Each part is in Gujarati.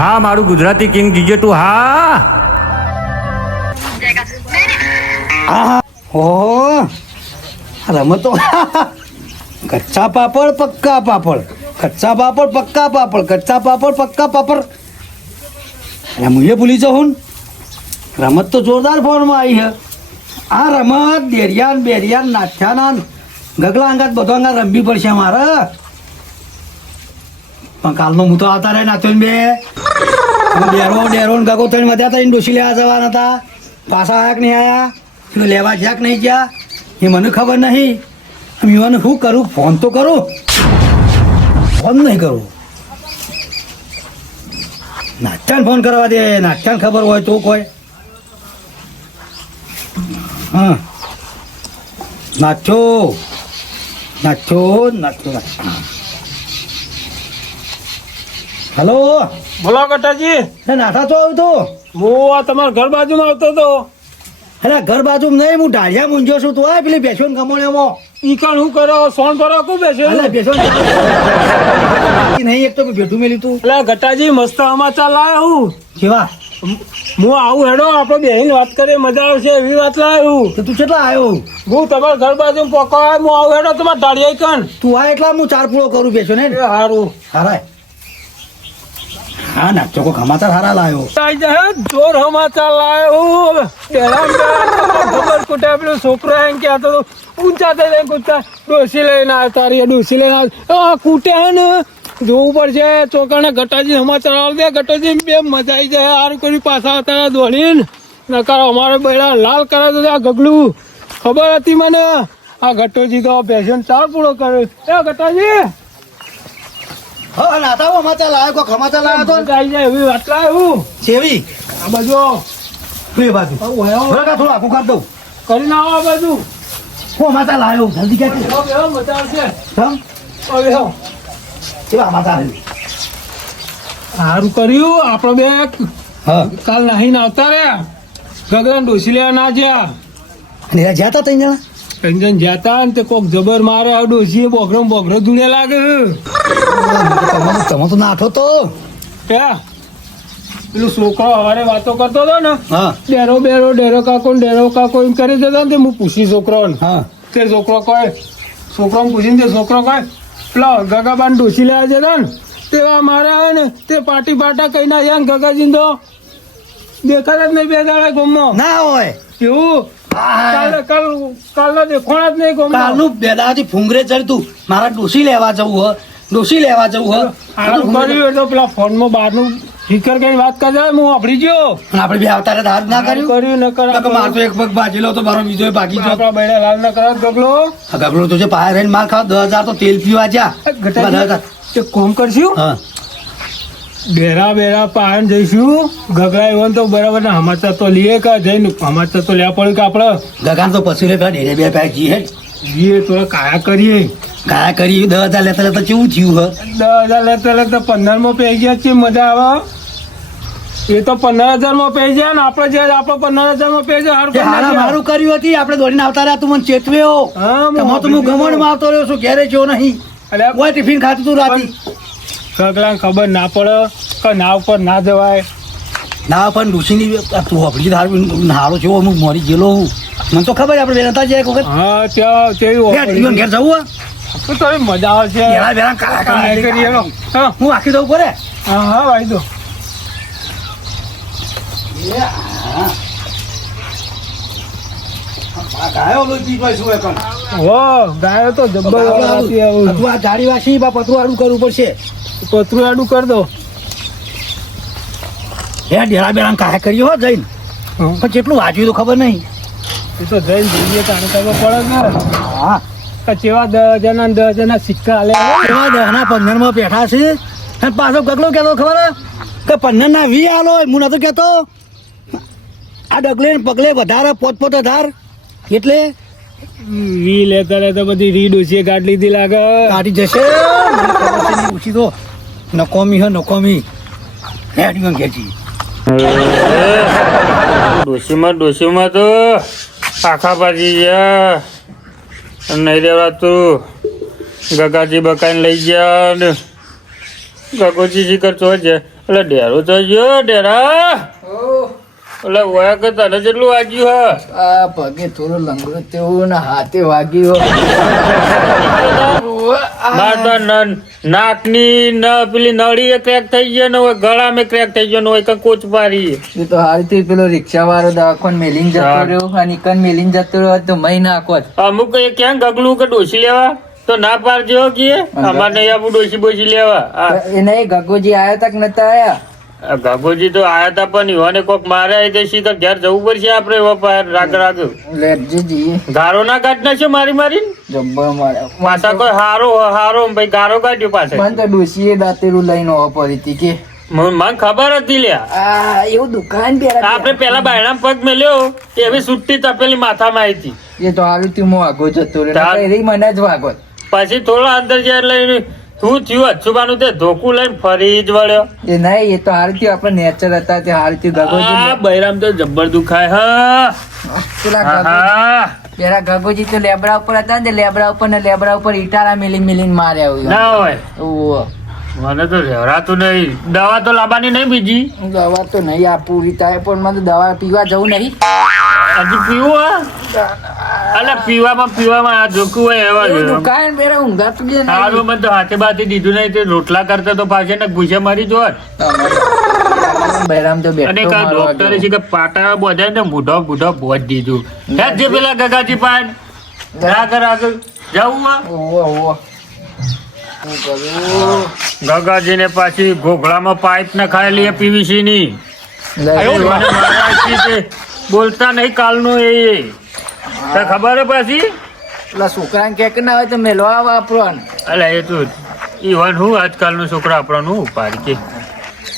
હા, મારું ગુજરાતી કિંગ જીજે તું, હા. ઓહો, રમતો. કચ્ચા પાપડ, પક્કા પાપડ. કચ્ચા પાપડ, પક્કા પાપડ. કચ્ચા પાપડ, પક્કા પાપડ. અરે મુએ ભૂલી જાઉં? રમત તો જોરદાર ફોર્મમાં આવી છે. આ રમત દેરિયાન બેરિયાન નાથ્યાના ગગલા અંગાત બધો અંગાત રમવી પડશે મારે. પણ કાલનો હું તો આવતા રહે નાથ્યો ને બે. ડેરો ડેરો ગગો થઈને વધ્યા હતા એને ડોસી લેવા જવાના હતા. પાછા આવ્યા કે નહીં આવ્યા? પેલું લેવા ગયા કે નહીં ગયા એ મને ખબર નહીં. યુવાને શું કરું? ફોન તો કરો. ફોન નહીં કરું. નાચ્યાને ફોન કરવા દે. નાચ્યાને ખબર હોય તો કોઈ. હા. નાચ્યો. નાચ્યો નાચ્યો નાચ્યો. હલો? બોલો કટાજી હે નાઠા તો આવ્યું તું? હું આ તમારા ઘર બાજુમાં આવતો હતો. અરે ઘર બાજુ નહીં હું ઢાળિયા મૂંઝ્યો છું. તું આ પેલી બેસો ને કમોણેમાં ઈ કણ હું કરો? સોન ભરો કુ બેસો અલે બેસો. નહીં એક તો ભેટું મેલી તું. એટલે ગટાજી મસ્ત સમાચાર લાયો હું. કેવા? હું આવું હેડો આપણે બેહીને વાત કરીએ મજા આવશે એવી વાત લાયો હું. તો તું કેટલા આવ્યો હું તમારા ઘર બાજુ પકવાય હું આવું હેડો તમારા ઢાળિયા કણ તું આ એટલા હું ચાર પૂળો કરું બેસો ને સારું હારું. હારાય. હા ના ચોકો ખમાતા હારા લાયો જોર સમાચાર લાયો. ખબર કુટા પેલો છોકરો એમ કહેતો હતો, ઊંચા થઈ જાય કૂદતા ડોસી લઈને આવ્યો તારી ડોસી લઈને આવ્યો. કૂટે ને? જોવું પડશે ચોકાને ગટાજી સમાચાર આવ દે ગટાજી બે મજા આવી જાય આર કોઈ પાછા હતા દોડીને. નકાર અમારે બેડા લાલ કરાવતો આ ગગલું. ખબર હતી મને? આ ગટોજી તો પેશન ચાર પૂરો કર્યો. એ ગટાજી હા નાતા હમાચા લાયો કો ખમાચા લાયો તો. મજા જાય એવી વાત લાવ્યું સેવી આ બાજુ આવો. બાજુ. આવું હે, આવું. થોડા થોડું આખું કાઢ દઉં. કરીને આવો આ બાજુ. હું હમાચા લાયો જલ્દી કે હવે હવે મજા આવશે. સમ હવે હવે. કેવા હમાચા લાવ્યું સારું કર્યું આપણે બે કાલ નાહીને આવતા રહ્યા. ગગન ડોસી લેવા ના જ્યાં. એ જ્યાં તા ત્રણ જણા જ્યાં તા ને તે કોક જબર મારે ડોસી ડોસીએ બોગરો ને બોગરો ધૂણે લાગે. તમે તો નાઠો તો. કે પેલું છોકરો હવારે વાતો કરતો હતો ને હા. ડેરો બેરો ડેરો કાકો ડેરો કાકો એમ કરી દેતા ને હું પૂછી છોકરોને. હા. તે છોકરો કહે છોકરો પૂછીને તે છોકરો કહે પેલા ગગાબાન ડોસી લેવા જતા ને તેવા મારા ને તે પાટી પાટા કઈ ના જાય ને ગગાજી તો દેખાતા જ નહીં બે દાડા ગમો. ના હોય. એવું? કાલે કાલ કાલનો દેખોણા જ નહીં ગમો કાલનું બેદાથી ફુંગરે ચડતું મારા ડોસી લેવા જવું હ. ડોસી લેવા જવું સારું કર્યું એટલે પેલા ફોનમાં બહારનું ફિકર કઈ વાત કરતા હું વાપરી ગયો. આપણે બે આવતા ધાર ના કર્યું? કર્યું ન તો કે માર તો એક પગ ભાજેલો તો મારો બીજો ભાગી ગયો. આપણા બેડા લાલ ન કરો ગગલો. ગગલો તો છે પાયા રહીને માર ખાવ દસ હજાર તો તેલ પીવા જા તે કોમ કરશું? હા. બેરા બેરા પાયણ જઈશું. ગગડા એવન તો બરાબર ને સમાચાર તો લઈએ કે જઈને સમાચાર તો લેવા પડ્યું કે આપણે ગગાન તો પછી લે ડેરે બે પાય જી હે જઈએ તો કાયા કરીએ. કાયા કરી દસ હજાર લેતા લેતા કેવું થયું હ દસ હજાર લેતા લેતા પંદરમાં પૈ ગયા છે મજા આવે એ તો પંદર હજારમાં પૈ જાય ને આપણે જે આપણે પંદર હજારમાં પૈ જાય મારું કર્યું હતી આપણે દોડીને આવતા રહ્યા તું મને ચેતવ્યો હા, તો હું ગમણમાં આવતો રહ્યો છું ઘેરે જો નહીં. અલ્યા કોઈ ટિફિન ખાતું તું રાતી? ગગલા ખબર ના પડે કે નાવ પર ના જવાય. ના પણ ડુસીની તું હફડી હારું નારો છો હું મરી ગયેલો હું. મને તો ખબર આપણે બેનતા જાય એક વખત. હા ત્યાં ઘેર જવું તો તો મજા આવે છે બેરા કાળા કાળા કરી એનો. હું આખી દઉં પડે હા હા ભાઈ દો. ગાયો તો જબ્બર. તું જાડી વાસી બા પતરું આડું કરવું પડશે. પતરું આડું કર દો. હે ડેરા બેરા કાયા કર્યો હો જઈને. પણ જેટલું વાંચ્યું તો ખબર નહીં. એ તો જઈને જોઈએ ખબર પડે ને. હા. કે દસ જણા દસ જણા સિક્કા હાલે એવા દહના પંદરમાં બેઠા છે. અને પાછો ગગલો કહેતો ખબર કે પંદર ના વી આલો હું નતો કહેતો. આ ડગલે પગલે વધારે પોત પોત ધાર. એટલે? વી લેતા લેતા બધી રીડ ઓછી ગાઢ લીધી લાગે. ગાડી જશે. ઓછી તો. નકોમી હે નકોમી. હેડી ઘેચી ડોસીમાં ડોસીમાં તો આખા પાછી ગયા. નહીં રહેવાતું ગગાજી બકાઈને લઈ ગયા ને. ગગોજી શિખર ચો છે. એટલે ડેરો તો જો ડેરા. એટલે વયા કે તને જેટલું વાગ્યું હ. આ પગે થોડું લંગડું તેવું ને હાથે વાગ્યું તો નાકની ન પેલી નળી ક્રેક થઈ ગયો ને હોય ગળામાં ક્રેક થઈ ગયો ને હોય કોચ પારી એ તો હાલથી પેલો રિક્ષા વાળો દવાખાન મેલીને જતો. રહ્યો અને ઈકન મેલીને જતો રહ્યો તો મહી નાખો અમુક એ ક્યાં ગગલું કે ડોસી લેવા? તો ના પાડજો કે અમારે નહીં ડોસી બોસી લેવા. એ નહીં ગગોજી આયા તક નતા આયા? ગાગોજી તો આયા તા પણ યુવાને કોક મારે આવી જશે કે ઘેર જવું પડશે આપણે વપાર રાગ રાગ. લેટજી ગારો ના કાઢ નાખ્યો મારી મારી જબ્બા માર્યા પાછા કોઈ હારો હારો ભાઈ ગારો કાઢ્યો પાછળ. મને તો ડોશીએ દાંતેરું લઈને પડી હતી કે. મને ખબર હતી લ્યા. આ એવું દુકાન પેલા આપણે પેલા બાયણા પગ મેલ્યો એવી સુટ્ટી તપેલી માથામાં આવી હતી. એ તો આવી હતી હું આગો જતો એ મને જ વાગો પછી થોડો અંદર જાય એટલે શું થયું? અચ્છુબાનું તે ધોકું લઈને ફરી જ વળ્યો. એ નહીં એ તો હાલથી આપણે નેચર હતા તે હાલથી થયું. ગગોજી બૈરામ તો જબ્બર દુખાય હા. પેલા ગગોજી તો લેબડા ઉપર હતા ને લેબડા ઉપર ને લેબડા ઉપર ઈટાળા મિલી મિલીને માર્યા હોય. ના હોય. મને તો રહેવરાતું નહીં. દવા તો લાવવાની નહીં બીજી. દવા તો નહીં આ પૂરી થાય પણ મને દવા પીવા જવું નહીં. હજી પીવું હા? અલે પીવામાં પીવામાં આ જોખું હોય એવા દુકાન પેલા ઊંઘાતું બી સારું મને તો હાથે બાથી દીધું નહીં. તે રોટલા કરતા તો પાછે ને ભૂસે મારી જોત બહેરામ તો અને ડોક્ટરે છે કે પાટા બોધાય ને મૂઢો મૂઢો બોધ દીધું. હે જે પેલા ગગાજી પાન. રાગ રાગ. જવું ઓહો, ઓહો. ગગાજીને પાછી ઘોઘળામાં પાઇપ નખાયેલી એ પીવીસી ની બોલતા નહીં કાલનું એ. તને ખબર હે પાછી? પેલા છોકરાને કે કે ના હોય તો મેલવા વાપરવાનું. ને. અલે એ તો ઈવન હું આજકાલનું છોકરા આપણનું ઉપાડી કે?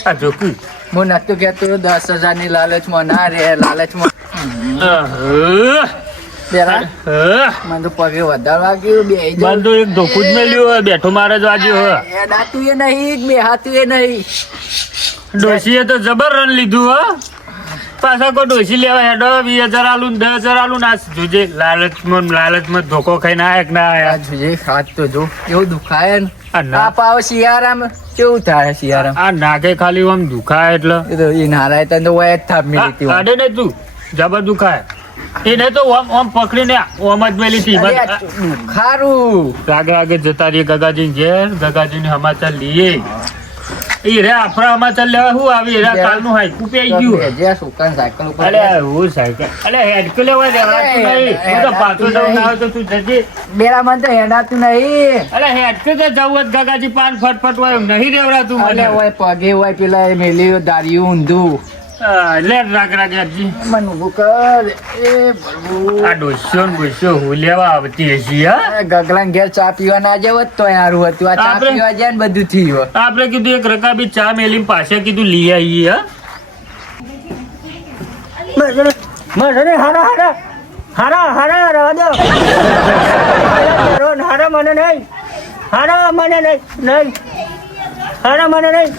આ જોકી. હું નતું કેતો દસ હજારની લાલચમાં ના રે લાલચમાં. આહ. મને તો પગે વધારે વાગ્યું બે મને તો એક ધોકું જ મેલ્યું હોય બેઠો મારે જ વાગ્યો હોય. એ નહીં બે એ નહીં. ડોશીએ તો જબર રન લીધું હો. પાછા કોઈ ડોશી લેવા હેડો વીસ હજાર આલું ને દસ હજાર આલું ના જોજે લાલચમાં લાલચમાં ધોકો ખાઈને આયા કે ના આયા? જોઈએ હાથ તો જો કેવું દુખાય ને. આ ના- પાવ શિયારામ કેવું થાય શિયારામ આ નાકે ખાલી આમ દુખાય એટલે. એ નારાય તને તો વય જ થાપ હતી આડે ને તું જબર દુખાય. એને તો ઓમ ઓમ પકડીને ઓમ જ મેલી હતી. અરે આગળ રાગે જતા રહીએ ગગાજી ઘેર. ગગાજી સમાચાર લઈએ. એ રે આપણા સમાચાર લેવા શું આવી? રે કાલનું હાઈકું પી ગયું. જે છોકરાને સાયકલ ઉપર અલે હું સાયકલ અલે હેડકો લેવા દેવાતું નહીં. હું તો પાછો જવું ના તો તું જજે. બેરા મને તો હેડાતું નહીં. અલે હેડકો તો જવું જ ગગાજી પાન ફટફટ હોય નહીં રેવડાતું મને. હોય પગે હોય પેલા એ મેલી દારિયું ઊંધું. હા, રાખ યાદજી મને ઊભું એ પ્રભુ. આ ડોસ્યો ને બોસ્યો હું લેવા આવતી હશી હા? ગગલા ઘેર ચા પીવા ના જાવ તો સારું હતું. આ ચા પીવા જાય ને બધું થયું આપણે કીધું એક રકાબી ચા મેલી પાછા કીધું લઈ આવીએ હા? હારા હારા. હારા હારા રવા દો હારા મને નહીં. હારા મને નહીં નહીં. હારા મને નહીં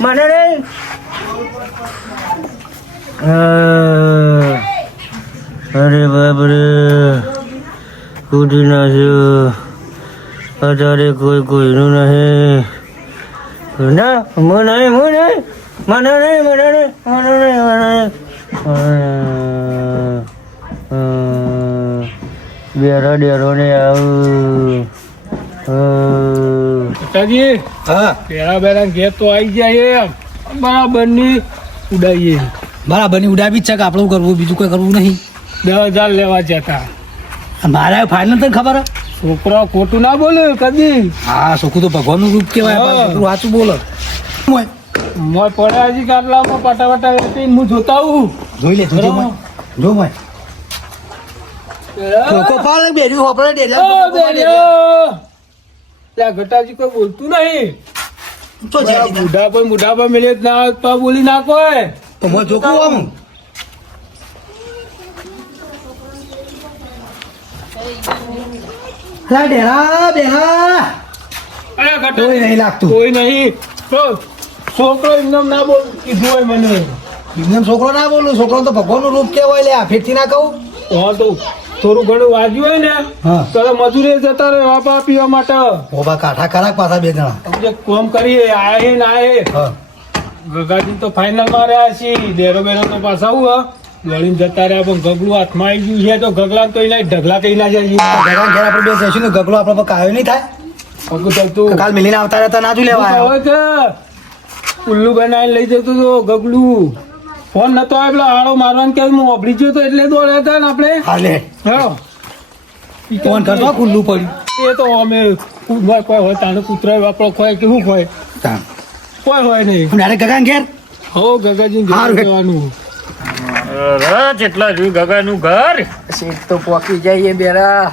મને નહીં. અરે બાપરે ઉઠી નાખ્યું અત્યારે કોઈ કોઈનું નહીં. ના મને નહીં મને નહીં. મને નહીં મને નહીં મને નહીં મને નહીં. બેરો ડેરો ને આવું. પિતાજી હા. પેરા બેરા ઘેર તો આવી જાય એમ. બરાબર ઉડાવીએ બરાબરની ઉડાવી જ છે કે આપણું કરવું બીજું કોઈ કરવું નહીં. દસ હજાર લેવા જતા. મારા ફાઇનલ તને ખબર? છોકરો ખોટું ના બોલે કદી? હા સુખું તો ભગવાનનું રૂપ કહેવાય. છોકરું સાચું બોલો. મોય, પડ્યા હજી કાટલામાં પાટા પાટા વેચી હું જોતા આવું. જોઈ લે જોજે મોય. જો મોય. લોકો બેરી હોપડે ડેલા ઘટાજી કોઈ બોલતું નહીં. તો બુઢા પર બુઢા પર મિલે ના તો બોલી નાખો એ. તો જોકું આમ લા અરે કોઈ નહીં લાગતું. કોઈ નહીં. તો છોકરો એમને ના બોલ કીધું હોય મને. એમ છોકરો ના બોલું? છોકરો તો ભગવાનનું રૂપ કેવાય લે આ ફેરથી ના કહું. હા તો. થોડું ઘણું વાગ્યું હોય ને તો મજૂરી જતા રહે વાપા પીવા માટે. ઓબા કાઠા ખરાક પાછા બે જણા. જે કોમ કરીએ આયે ને આયે હા. ગગાજી તો ફાઇનલમાં રહ્યા છે ડેરો બેરો તો પાછા આવું ગળીને જતા રહ્યા પણ ગગલું હાથમાં આવી ગયું છે તો ગગલા તો એના ઢગલા કઈ ના જાય. ઘણા ઘેર આપણે બે જઈશું ને ગગલો આપણા પર કાયો નહીં થાય. પગું ચાલતું તું. કાલ મિલીને આવતા રહેતા ના જ લેવા કે ઉલ્લુ બનાવીને લઈ જતો તો ગગલું ફોન નતો આવ્યો એટલે આળો મારવાનું કે હું ઓબળી ગયો તો એટલે દોડ્યા હતા ને આપણે. હાલે. હા. ફોન કરતો ખુલ્લું પડ્યું. એ તો અમે કોઈ હોય તાને કૂતરા વાપરો ખોય કે શું ખોય તાણ. કોઈ હોય નહીં. ડાયરેક્ટ ગગન ઘેર? હો ગગાજી કે- જવાનું. જેટલા જોયું ગગાનું ઘર? સીટ તો પોકી જઈએ બેરા.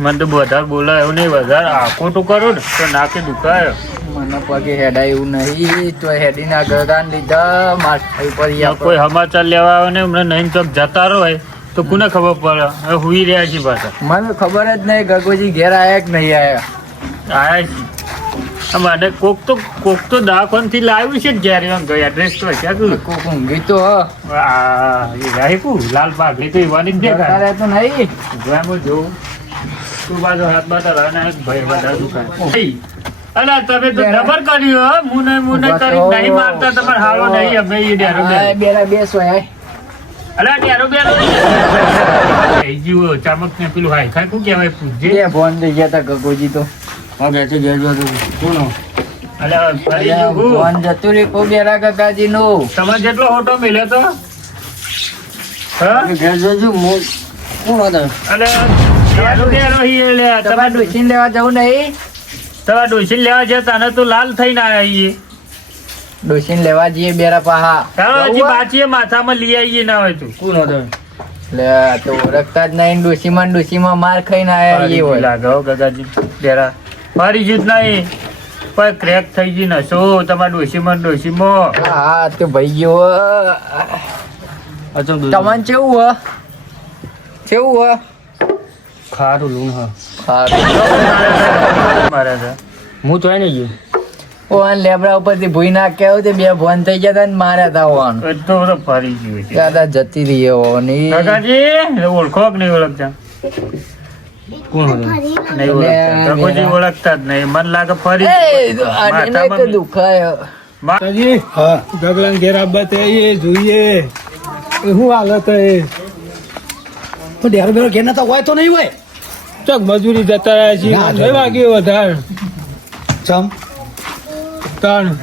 મને તો બધા બોલાય એવું નહીં વધારે આખો તો કરો ને તો નાકે દુખાય. મને પગે હેડાય એવું નહીં. તો હેડીના લીધા માર થઈ આ કોઈ સમાચાર લેવા આવે ને હમણાં નહીં ચોક જતા રહો તો કોને ખબર પડે? હવે હુઈ રહ્યા છે પાછા. મને ખબર જ નહીં ગગોજી ઘેર આયા કે નહીં આયા? આયા છે અમારે કોક તો કોક તો દાખવન લાવ્યું છે ઘેર એમ ગયા તો ક્યાં? તું કોક ઊંઘી તો હ. આ રાહી કુ? લાલ પાઘડી તો એવાની જ દેખાય. તો નહીં. જોઉં. તું બાજુ હાથ બાટા રહે ભાઈ બધા અલા તમે તો જબર કર્યું મુને મુને કરી નહીં મારતા તમારે હાલો નહીં અમે ઈ ડેરો બેરા. બેસો આય અલા ડેરો બેરો. થઈ ગયું ચામક ને પેલું હાય ખાય શું કહેવાય પૂછજે? બે ફોન થઈ ગયા તા ગગોજી તો. અલા ફરી ગયું ફોન જતું રે કો બેરા ગગાજી નું તમારે જેટલો હોટો મિલ્યો તો? હા? ઘેર જજો હું કોણ હતો અલે ડેરો બેરો હી લે તમારે તમારે ડોસીને લેવા જવું નહીં? તમારે ડોસી લેવા છે તને તો લાલ થઈને આવ્યા છીએ. ડોસી લેવા જઈએ બેરા પાહા. ચાલો હજી? બાચીએ માથામાં લઈ આવીએ ના હોય તું. કોણ હતો લે તો ઓળખતા જ નહીં ડોસીમાં ડોસીમાં માર ખાઈને આવ્યા એ હોય. લાગે ગગાજી ડેરા મારી જીત નહીં. પણ ક્રેક થઈ ગઈ નશો તમારા ડોસીમાં ડોસીમાં ડોશીમાં? હા તો ભાઈ ગયો તમને કેવું હ? કેવું હ? ખારું લૂણ હા. ખારું. મારા છે. હું તો એને ગયું. ઓન લેબડા ઉપરથી ભૂઈ ના કેવું તે બે ફોન થઈ ગયા તા ને માર્યા તા ઓન એ તો બધો ફરી ગયું દાદા જતી રહી ઓની કાકાજી ઓળખો કે નહીં ઓળખતા? કોણ ઓળખતા. ઓળખતા જ નહીં. મને લાગે ફરી એ તો આને નહીં તો દુખાય. મા- હા. ગગલાન ઘેર આબા તે એ જોઈએ. એ શું હાલત એ તો ડેરો બેરો ઘેર નતા હોય તો નહીં હોય. ચોક મજૂરી જતા રહ્યા છીએ. વાગે વધારે. ચમ? ત્રણ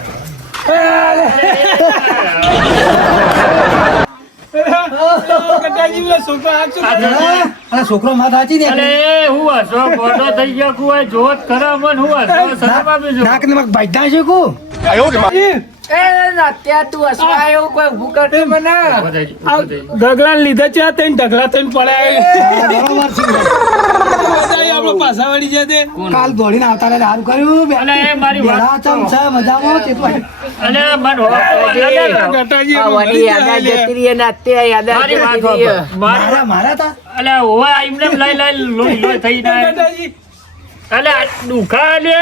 છોકરા હાથ શું કરે? અને છોકરો માં સાચી ને અરે હું હસો ફોટો થઈ ગયો કુવાય જોત ખરા મન હું હસો શરમ આપી છું. નાક ને બાઈટા છે કો? ગગલાન લીધા છે આ ઢગલા થઈને પડ્યા આપણો પાછા વળી જતે કાલ દોડીને આવતા રહે સારું કર્યું. અને મારી વાત છે મજામાં? છે અને મારી. મારી તા? અલે ઓય એમને એમ લઈ લઈ લોહી લોહી થઈ જાય. ગટાજી અલે દુખા લે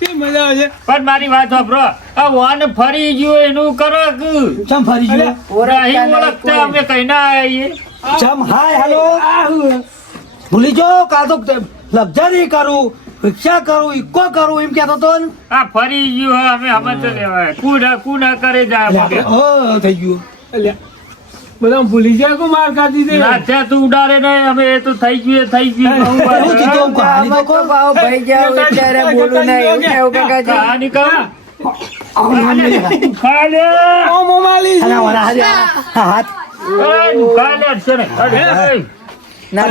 કેવી મજા આવે પણ મારી વાત સાંભળો. આ વાન ફરી ગયો એનું કરો ચમ ફરી ગયો? ઓળખતા નહીં નહીં ઓળખતા અમે કઈ ના આવીએ. ચમ હાય હાલો. ભૂલી જો કા તો લક્ઝરી કરું રિક્ષા કરું ઇકો કરું એમ કેતો તો ને. આ ફરી ગયું હવે અમે સમજ લેવાય કુડા કુના કરે જાય થઈ ગયું. અલ્યા. બધા ભૂલી જાય કો માર ખાધી દે ના તું ઉડારે ને અમે એ તો થઈ ગયું થઈ ગયું. એવું કીધું? આમ કહાની તો કો. ભાવ ભાઈ જાવ અત્યારે બોલું નહીં એવું કેવું કાકાજી કહાની કહું? ઓ મોમાલી હાથ છે. ને. ના?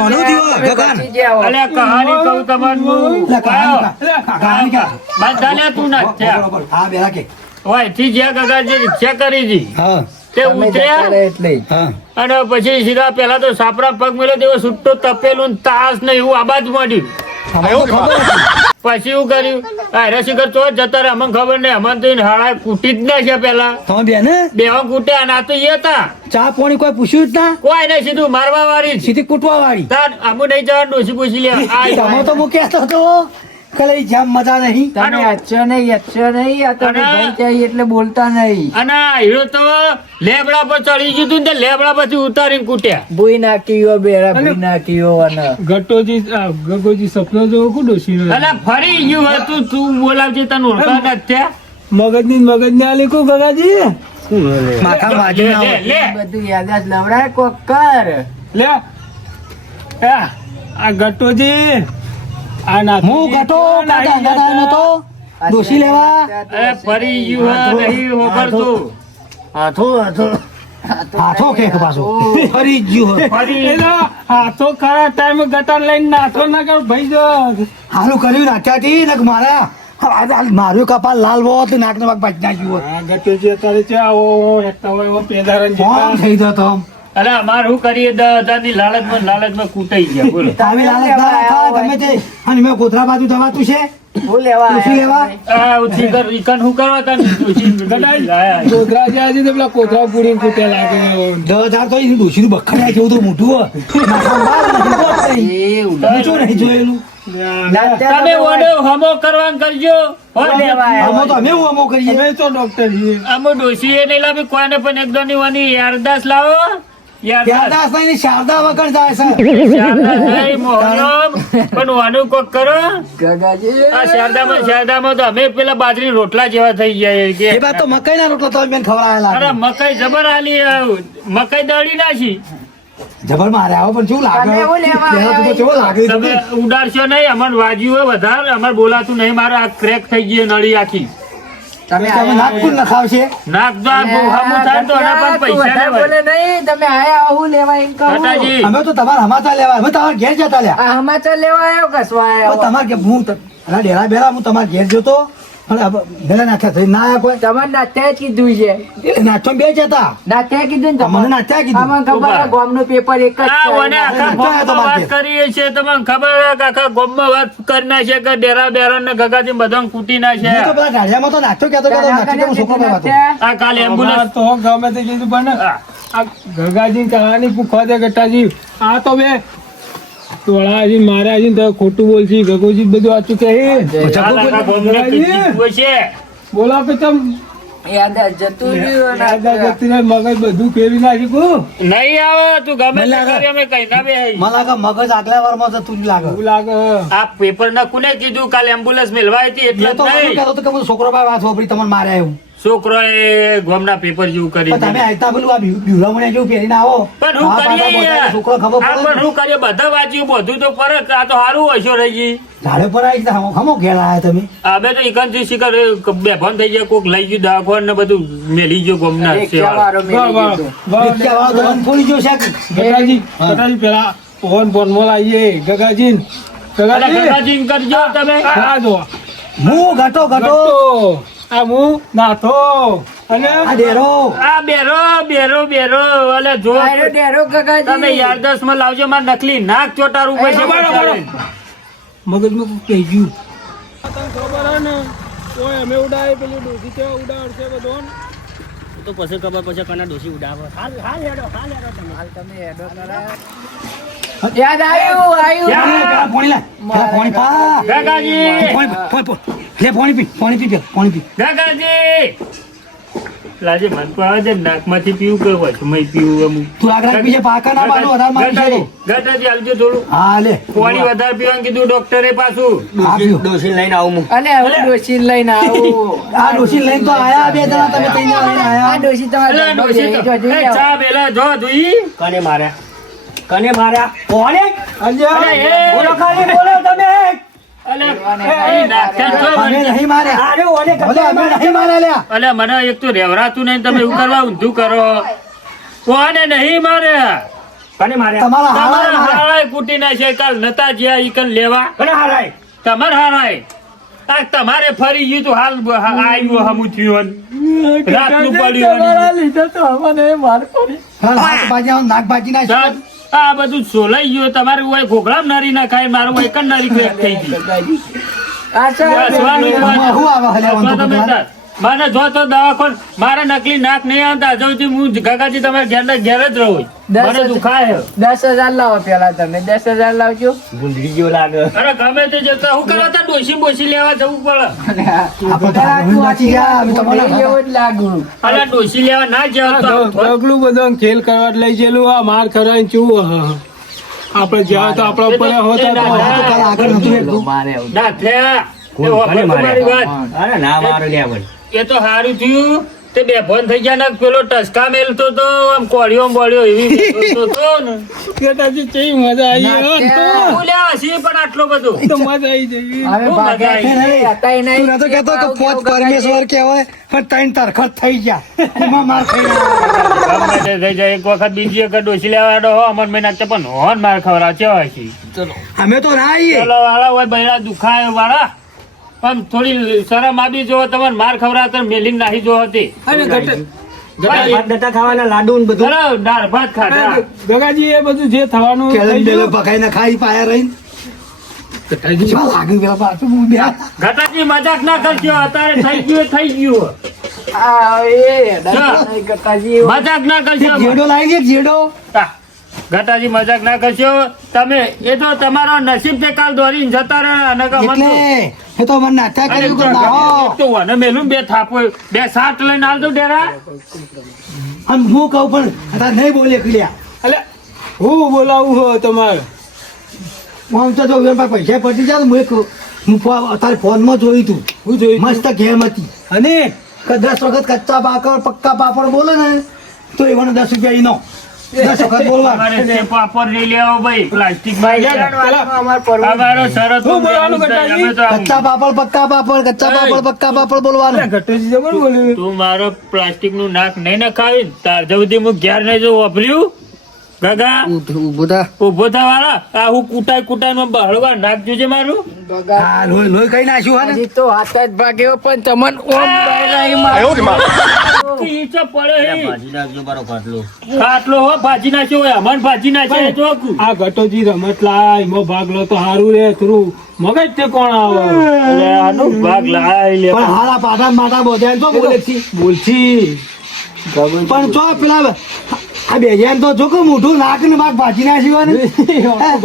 ગગન? અલે કહાની કહું તમારું કહાની કા- કહાની કા? બાંધા લે તું ના થયા હા બેરા કે ઓયથી જ્યાં ગગાજી રિક્ષા કરી હા. તે જતા ઉતર્યા અને પછી સીધા પેલા તો સાપરા પગ મેળ્યો તેવો સુટ્ટો તપેલું તાસ ને એવું આબાજ મળ્યું અમને ખબર પછી શું કર્યું? અરે શિખર તો જતા રે અમને ખબર નહીં. અમને તો હાડા કૂટી જ ના છે પેલા તમે બેવા કૂટ્યા ના તો એ હતા. ચા પાણી કોઈ પૂછ્યું જ ના? કોઈ નહીં સીધું મારવા વાળી સીધી કૂટવા વાળી તાર અમુ નહીં જવાનું ડોસી પૂછી લે. તમે તો હું કહેતો હતો કલે જામ મજા નહીં? તમે અચ્છો નહીં અચ્છો નહીં આ તમે ભાઈ જાય એટલે બોલતા નહીં. અને હીરો તો લેબડા પર ચડી ગયું હતું લેબડા પરથી ઉતારીને કૂટ્યા. ભૂઈ નાખ્યો બેરા ભૂઈ નાખ્યો અને ગટોજી ગગોજી સપનો જોવો કુડો ડોશી અને ફરી ગયું હતું તું બોલાવજે તને ઓળખા નથી થયા. મગજની ને મગજની આલી કો ગગાજી? માથા વાજી ના લે બધું યાદ જ લવડાય કોક કર. લે. આ ગટોજી ના હું ગટો કાકા દાદા નતો દોશી લેવા. ફરી ગયું હા, નહીં હોભળતું. હાથો હાથો હાથો. કે પાછો. ફરી ગયો. ફરી. એલા, હાથો ખરા ટાઈમે ગટર લઈને નાથો ના કર. ભાઈ જો. હારું કર્યું નાખ્યાથી ને મારા. મારું કપાલ લાલ હોત તો નાક ભાગ પાછી નાખ્યું હોત. આ છે અત્યારે છે આવો હેઠતા હોય એવો પેદારણ થઈ જતો? અરે અમારે શું કરીએ? દસ હજારની લાલચમાં લાલચમાં કૂટાઈ ગયા બોલો. તમે લાલચ ના રાખો, તમે તે અને મેં ગોધરા બાજુ જવાતું છે. હજાર કોઈને પણ એક દોની વાની યારદાસ લાવો. ત્યારદાસ નહીં, શારદા વગર જાય છે. પણ વાનું કોક કરો? ગગાજી. આ શારદામાં શારદામાં તો અમે પેલા બાજરી રોટલા જેવા થઈ ગયા એ વાત તો મકાઈ ના રોટલા તો મેં ખવડાયેલા અરે મકાઈ જબર આલી મકાઈ દળી નાખી. જબર મારે આવો પણ શું લાગે? તમે એવું લેવા પહેલા તો આવ્યા કેવો લાગે? તમે ઉડાડશો નહીં અમારે વાજ્યું હોય વધારે અમારે બોલાતું નહીં મારે આ ક્રેક થઈ ગઈ નળી આખી. તમે નાગપુર નખાવશે? આ બહુ હામું થાય તો એના પણ પૈસા બોલે નહીં તમે આયા હું લેવા એમ કહું. કાકાજી અમે તો તમારા હમાચા લેવા અમે તમારા ઘેર જતા લ્યા આ હમાચા લેવા આવ્યો કસવા આવ્યો તમારે કે હું ત- અલા ડેરા બેરા હું તમારા ઘેર જોતો. ભેલા નાખ્યા થઈ ના કોઈ? તમારે નાથ્યા કીધું છે. નાચો બે જતા નાથ્યા કીધું ને મને નાથ્યા કીધું. તમને ખબર ગોમનું પેપર એક જ આ છે. ઓને આખા વાત કરીએ છે તમને ખબર છે આખા ગામમાં વાત કરી છે કે ડેરા ડેરા ને ગગાજી બધા કૂટી હું તો નાખે પેલા ગાડિયામાં તો નાચો કહેતો કહેતો નાચો કે છોકરો હતો. આ કાલે એમ્બ્યુલન્સ તો ગમે તે કીધું પણ આ, આ ગગાજી કહાની પૂછવા દે ગટાજી. આ તો બે તોળાજી મારે તો ખોટું બોલશી ગગોજી બધું આચું બોલા કે તમ. યાદ જતું મગજ બધું ફેરવી નાખી કો. નહીં આવે તું ગમે લાગે. અમે કઈ ના બે મને મગજ આગલા વારમાં જતું લાગે. એવું લાગે. આ પેપર ના કુને કીધું કાલે એમ્બ્યુલન્સ મેળવાય હતી એટલે તો કે છોકરો ભાઈ વાત વાપરી તમને માર્યા એવું. છોકરો એ ગોમના પેપર જેવું કરી તમે આયતા બોલું આ બ્યુ- બ્યુરામણિયા જેવું પહેરીને આવો. પણ હું કરીએ છોકરો ખબર પડે પણ હું કરીએ બધા વાંચ્યું બધું તો ફરક આ તો સારું હશો રહી ગઈ ઝાડે પર આવી ગયા, હમો- ઘેર આયા તમે? અમે તો ઇકનથી શિખર બેભાન થઈ ગયા કોક લઈ ગયું દાખવાન ને બધું મેલી ગયો ગોમના સેવા. મને ફોડી ગયો. છે ગગાજી ગગાજી પેલા ફોન ફોન મોલાઈએ ગગાજી ગગાજી. ગગાજી કરજો તમે. જો. હું ઘટો. ઘટો. આ હું નાથો. અને આ ડેરો. આ બેરો બેરો બેરો. અલે જો ડેરો કાકાજી તમે યારદસમાં લાવજો મારે નકલી નાક ચોટાડવું પછી. મગજમાં કોઈ કહી ગયું. ખબર હે ને કોઈ અમે ઉડાય પેલી ડોસી છે ઉડાડશે બધો તો પછી ખબર પછી કના ડોસી ઉડાવે. હાલ હાલ હેડો હાલ હેડો તમે. હાલ તમે હેડો કરા. યાદ આવ્યું આવ્યું. લાય. પા. કાકાજી પાણી પી. લે પાણી પી પાણી પી પેલા, પાણી પી ગગાજી લાજે મન તો આવે છે નાકમાંથી પીવું કે વચમાં પીવું અમુક તું આગળ પીજે પાકા ના પાડો વધારે મારી છે ગટાજી આલજો થોડું હા લે પાણી વધારે પીવાનું કીધું ડોક્ટરે પાછું. ડોસી લઈને આવું હું અને હવે ડોશી લઈને આવું આ ડોશી લઈને તો આયા બે જણા તમે ત્રણ ના લઈને આ આયા તમારે અલા, ધંધો ડોશી બેહી તો- ગયો, જોઈ એ આવો. ચા બેલા જો ધોઈ કને માર્યા કને માર્યા કોણે આજે એ, બોલો ખાલી બોલો તમે અલે, એ નાખ્યા છો? અમે મને. નહીં માર્યા. અરે ઓને ભલે અમે નહીં માર્યા લ્યા. અલે મને એક તો રેવરાતું નહીં તમે એવું કરવા ઊંધું કરો. કોને નહીં મારે તમારા હારાય કૂટી નાખે કાલ નતા જ્યાં ઈકન લેવા. તમારે હારાય તમારે ફરી ગયું તો હાલ આવ્યું હમું થયું રાતનું પડ્યું લીધે તો અમને માર પડી. બાજી ના આ બધું સોલાઈ ગયું. તમારે હોય ઘોઘરામ નરી ના ખાય મારું એક જ નરી ક્રેક થઈ ગઈ મને જો તો દવાખાન મારે નકલી નાક નહીં આવતા. જઉં હું કાકાજી તમારે ઘેર ના ઘેર જ રહું મને દુખાય દસ હજાર લાવો પેલા તમે. દસ હજાર લાવજો. ભૂંડી ગયો લાગે. અરે ગમે તે જતા હું કરવા તા ડોસી બોસી લેવા જવું પડે. અલા ડોસી લેવા ના જવા અગલું બધું ખેલ કરવા લઈ ગયેલું. આ માર ખરાઈ ચૂ આપણે જ્યાં તો આપણા ઉપર હોતા આગળ આવું. ના અરે મારો લે પણ એ તો સારું થયું. તે બે ફોન થઈ ગયા ને પેલો ટસકા મેલતો તો આમ કોળિયો બોળિયો એવી તો ને. મજા આવી તો. બોલ્યા પણ આટલો બધો? તો મજા આવી જઈ નહીં. તું કે પોત પરમેશ્વર કહેવાય પણ ત્રણ તરખત થઈ ગયા. એમાં માર ખાઈ ગમે થઈ જાય. એક વખત બીજી વખત ડોસી લેવાડો હો અમર મહિના છે પણ હોન માર ખવડાવ છે હોય છે અમે તો ચલો વાળા હોય બૈરા દુખાય વાળા. પણ થોડી શરમ આવી જો તમારે માર ખવડાવતા મેલિંગ નાહી જો હતી. ખાવાના લાડુ ને બધું? દાળ ભાત ખાધા ગગાજી એ બધું જે થવાનું કેળમ થઈ બેલો ગયું. પકાઈને ખાઈ પાયા રહી ઘટાજી મજાક ના કરજો અત્યારે થઈ ગયું થઈ ગયું. મજાક ના કરશો. જેડો લાવી દે જેડો. હા, ઘટાજી મજાક ના કરશો? તમે એ તો તમારો નસીબ તે કાલ દોરીને જતા રહ્યો અને કે મન એટલે એ તો મને નાતા કર્યું કે ના તો વને મેલું બે થાપો બે સાટ લઈને આવતો ડેરા. આમ હું કહું પણ અત્યારે નહીં બોલે કલ્યા એટલે હું બોલાવું હો તમારે? હું આમ તો જો પૈસા પડી જાય ને હું એક હું અત્યારે ફોનમાં જોયું તું. હું જોયું મસ્ત ગેમ હતી. અને? દસ વખત કચ્ચા પાકડ પક્કા પાપડ બોલે ને તો એવાનો દસ રૂપિયા ઈનો. પ્લાસ્ટિકમાં વાતમાં અમારે પરવું અમારો શરત શું બોલવાનું ઘટાજી? અમે તો આમ- કચ્ચા પાપડ પક્કા પાપડ કચ્ચા પાપડ પક્કા પાપડ બોલવાનું. બોલ્યું તું મારો પ્લાસ્ટિકનું નાક નહીં નખાવી તાર જવથી હું ઘેર નહીં જો વાપર્યું? ગગા? ઊભો થા. વાળા? આ હું કુટાઈ કુટાઈ માં બહળવા નાખજો છે મારું. બગા. હા લોહી લોહી કઈ નાખ્યું હા ને? તો હાથ જ ભાગ્યો પણ તમન ઓમ બહેરાઈ માર્યો. ઈચો પડે હે. ભાજી નાખજો મારો ખાટલો. ખાટલો હો ભાજી નાખ્યો હોય અમન ભાજી નાખ્યો હોય આ ગટોજી રમત લાય એમાં ભાગ લો તો સારું રે થોડું મગજ તે કોણ આવે? અરે આનો ભાગ લાય લે. પણ હારા પાટા માટા બોધ્યા તો બોલે છે બોલછી પણ જો પેલા આ બેજાન તો જો કે મોઢું નાક ને બાક ભાજી નાખ્યું ને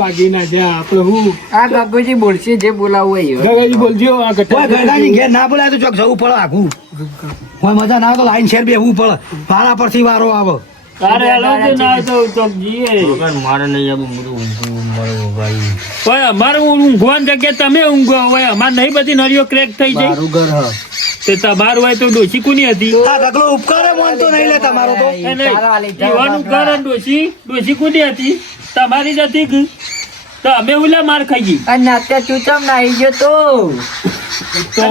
ભાગી ના જ્યાં આપણે હું. આ ગગુજી બોલશે જે બોલાવું હોય એ. ગગાજી બોલજો આ ગટાજી ઘેર ના બોલાય તો ચોક જવું પડે આખું. કોઈ મજા ના આવે તો લાઈન શેર બેહવું પડે. ભાડા પરથી વારો આવે. તારે હાલો ના તો ચોક જીએ મારે નહીં આવું બધું મારું ભાઈ. ઓય અમારે ઊંઘવાની જગ્યાએ તમે ઊંઘો? હોય અમારે નહીં બધી નળીઓ ક્રેક થઈ જાય. મારું ઘર હ. તે તમારું હોય તો ડોશી કોની હતી આ ઢગલો ઉપકારે મોન નહીં લે તમારો તો એ નહીં. તારા હાલી જાઓ જીવાનું બાપરા. કારણ ડોશી ડોશી કોની હતી તમારી જ હતી તો અમે ઉલા માર ખાઈ ગઈ અને નાત્યા ચૂચમ નાહી ગયો તો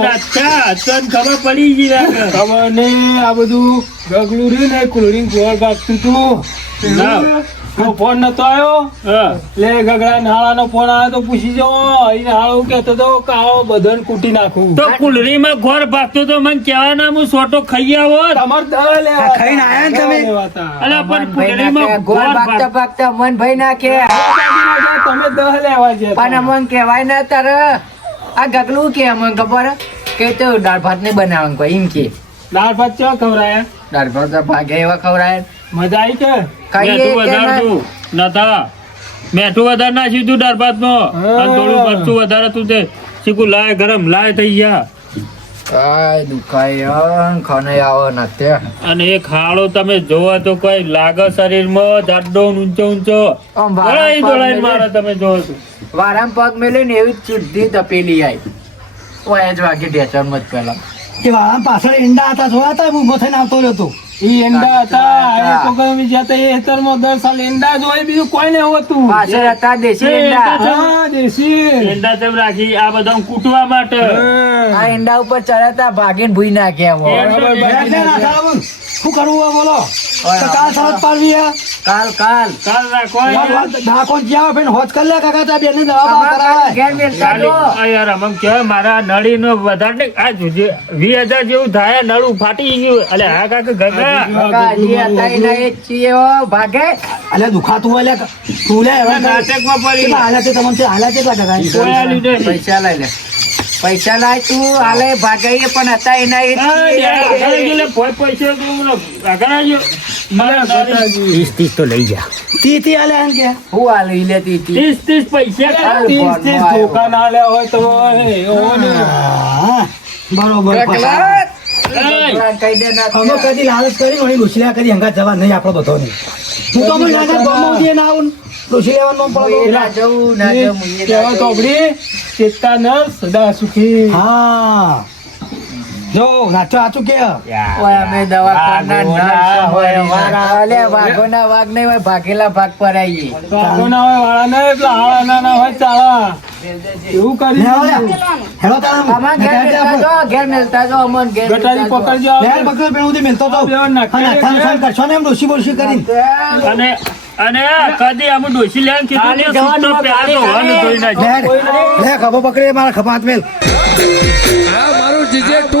અચ્છા તને ખબર પડી ગઈ લાગે. ખબર નહીં આ બધું ગગલું રહ્યું ને કુલરિંગ ગોળ ગાગતું તું ના. ફોન નતો આવ્યો લે ગગડા નાળાનો ફોન આવ્યો તો પૂછી જવો એને હાળું કેતો તો કાળો બધાને કૂટી નાખું. તો કુલરીમાં ઘોર ભાગતો તો મને કહેવાના હું સોટો ખાઈ આવો. તમાર દહ લેવા આ ખાઈને આયા ને તમે? અલા પણ. કુલરીમાં ગોળ ઘોર ભાગતા ભાગતા મન ભાઈ નાખે તમે દહ લેવા પણ મન કેવાય કહેવાય ને તારે આ ગગલું કે અમને ખબર? કે તો દાળ ભાત ને બનાવવાનું કોઈ એમ કે. દાળ ભાત કેવા ખવડાયા દાળ ભાત ભાગે એવા ખવડાય મજા આવી કે? મેઠું કે ના? વધારતું નથા મેઠું વધારે નાખ્યું તું હા. અને થોડું મરચું વધારે તું તે. ચીકુ લાય ગરમ લાય થઈ ગયા. કાંઈ દુખાય ખાને આવો અને એ ખાડો તમે જોવો તો કોઈ લાગે શરીરમાં જાડો ને ઊંચો ઊંચો. દોડાઈ મારે તમે જોવો વારામ પગ મેલે ને એવી સીધી તપેલી આવી ઓય જ વાગે પેલા એ પાછળ ઈંડા હતા જોયા હતા હું ઊભો થઈને આવતો રહ્યો હતો ઈ એંડા હતા એ પોગમ જતા એ હેતરમાં દર સાલ એંડા જ હોય બીજું કોઈ ને હોતું. પાછળ હતા દેશી હા. એંડા તેમ રાખી આ બધા કૂટવા માટે. આ ઈંડા ઉપર ચડ્યા ભાગીને ભૂઈ નાખ્યા. શું કરવું બોલો? કાલ પાડવી હે? કાલ કાલ. કાલ રાખવા ડાકોન જ્યાં હોય હોજ કરી લે કાકા ત્યાં બેનને દવા બવા ઘેર બેસતા ચાલી- યાર આમ કહેવાય મારા નળી નો વધારે આ જોજે વીસ હજાર જેવું થાય નળું ફાટી ગયું. અલે હા કાકા ગગા કાકા, છીએ હો, ભાગે. અલ્યા દુખાતું હોય તું લે હવે નાટકમાં પડી. કેટલા હાલ્યા તમને હાલે કેટલા કાકા? પૈસા લઈ લે. પૈસા લાય તું હાલે ભાગે પણ હતા એના એ પૈસા તો આગળ. ત્રીસ ત્રીસ તો લઈ જા. તી તી આલે એમ કે? હું આ લઈ લેતી તી ત્રીસ ત્રીસ પૈસા ત્રીસ ત્રીસ ધોકા ના લે હોય તો બરોબર કદી લાલચ કરી વળી કરી હંગાત જવા નહીં આપણો બધો નહીં હું તો મને ગામમાં ઉઠીએ ના આવું. ને. ડોશી લેવાનું પડે ના જવું ના જવું સદા સુખી હા. જો સાચો સાચું કે ઓય અમે દવાખાના ના હોય. વાઘ અલે વાઘોના વાઘ નહીં હોય ભાગેલા ભાગ પર આવીએ વાઘોના હોય વાળા નહીં એટલે હાળાના ના હોય ચાલા એવું કરી. હેલો તારા આમાં ઘેર મેલતા જો ઘેર મેલતા જો અમન ઘેર ગટારી પકડજો. લે, બકરો પેલું દે મેલતો તો. અને અથાણું અથાણું કરશો ને એમ ડોશી બોલશી કરીને. અને અને કદી આમ ડોસી લેન કીધું કે સૂતો પ્યાર તો હન જોઈ નાખ્યું. લે, લે, ખભો પકડે મારા ખભા મેલ. હા મારું જીજે ટુ